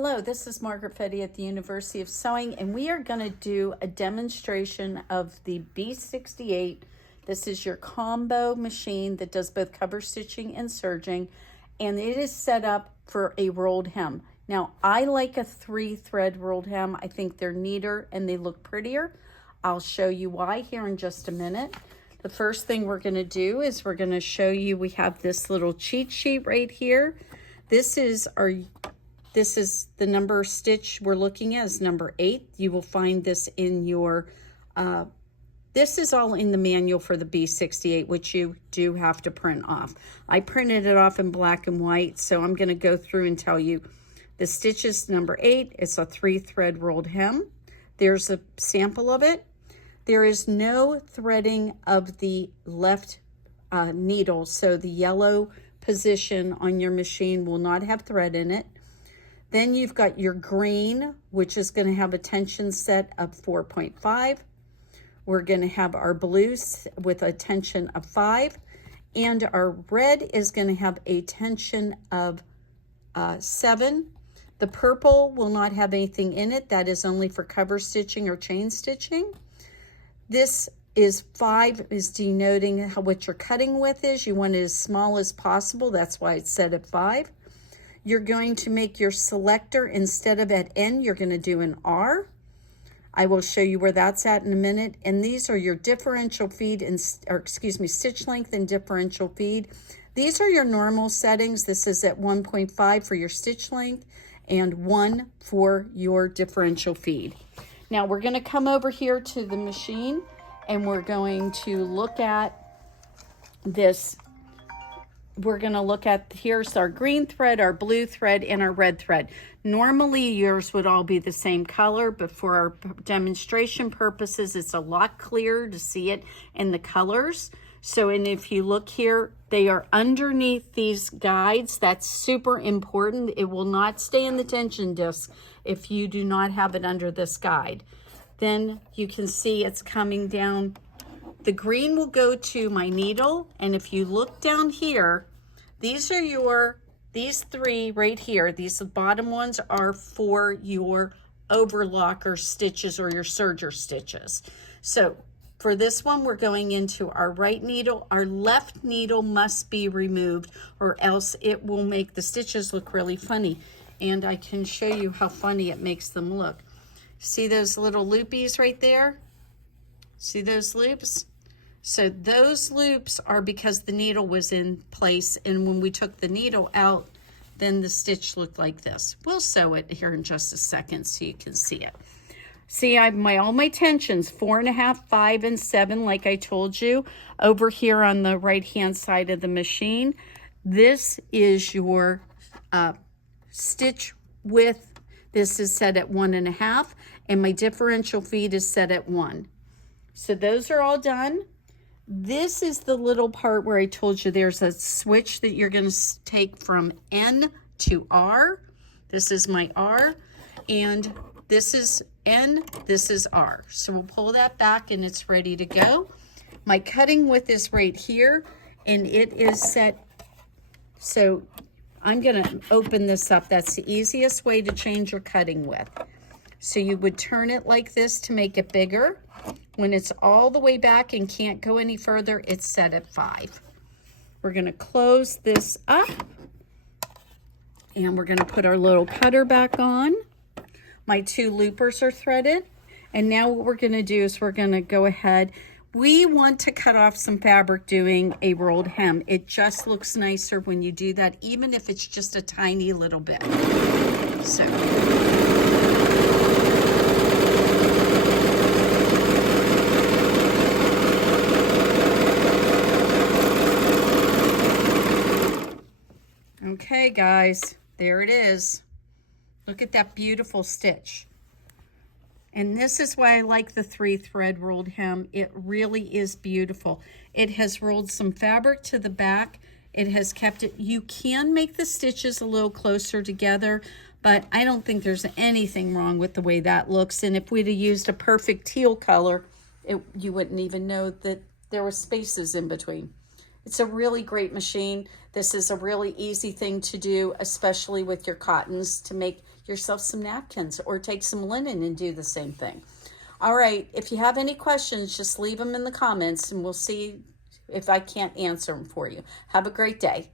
Hello, this is Margaret Fetty at the University of Sewing, and we are going to do a demonstration of the B68. This is your combo machine that does both cover stitching and serging, and it is set up for a rolled hem. Now, I like a 3-thread rolled hem. I think they're neater and they look prettier. I'll show you why here in just a minute. The first thing we're going to do is we're going to show you, we have this little cheat sheet right here. This is the number stitch we're looking at is number 8. You will find this in your, this is all in the manual for the B68, which you do have to print off. I printed it off in black and white, so I'm going to go through and tell you the stitch is number 8. It's a 3-thread rolled hem. There's a sample of it. There is no threading of the left needle, so the yellow position on your machine will not have thread in it. Then you've got your green, which is going to have a tension set of 4.5. We're going to have our blue with a tension of 5. And our red is going to have a tension of 7. The purple will not have anything in it. That is only for cover stitching or chain stitching. This is 5 is denoting what your cutting width is. You want it as small as possible. That's why it's set at 5. You're going to make your selector, instead of at N, you're going to do an R. I will show you where that's at in a minute. And these are your differential feed, stitch length and differential feed. These are your normal settings. This is at 1.5 for your stitch length and 1 for your differential feed. Now we're going to come over here to the machine and we're going to look at this. We're going to look at, here's our green thread, our blue thread, and our red thread. Normally yours would all be the same color, but for our demonstration purposes, it's a lot clearer to see it in the colors. So, and if you look here, they are underneath these guides. That's super important. It will not stay in the tension disc if you do not have it under this guide. Then you can see it's coming down. The green will go to my needle, and if you look down here, these 3 right here, these bottom ones are for your overlocker stitches or your serger stitches. So for this one, we're going into our right needle. Our left needle must be removed or else it will make the stitches look really funny. And I can show you how funny it makes them look. See those little loopies right there? See those loops? So those loops are because the needle was in place, and when we took the needle out, then the stitch looked like this. We'll sew it here in just a second so you can see it. See, I have all my tensions, 4.5, 5, and 7, like I told you, over here on the right-hand side of the machine. This is your stitch width. This is set at 1.5, and my differential feed is set at 1. So those are all done. This is the little part where I told you there's a switch that you're going to take from N to R. This is my R, and this is N, this is R. So we'll pull that back and it's ready to go. My cutting width is right here, and it is set. So I'm going to open this up. That's the easiest way to change your cutting width. So you would turn it like this to make it bigger. When it's all the way back and can't go any further, it's set at 5. We're going to close this up, and we're going to put our little cutter back on. My 2 loopers are threaded, and now what we're going to do is we're going to go ahead. We want to cut off some fabric doing a rolled hem. It just looks nicer when you do that, even if it's just a tiny little bit. So okay, guys, there it is. Look at that beautiful stitch. And this is why I like the 3-thread rolled hem. It really is beautiful. It has rolled some fabric to the back. It has kept it. You can make the stitches a little closer together, but I don't think there's anything wrong with the way that looks. And if we'd have used a perfect teal color, you wouldn't even know that there were spaces in between. It's a really great machine. This is a really easy thing to do, especially with your cottons, to make yourself some napkins, or take some linen and do the same thing. All right, if you have any questions, just leave them in the comments and we'll see if I can't answer them for you. Have a great day.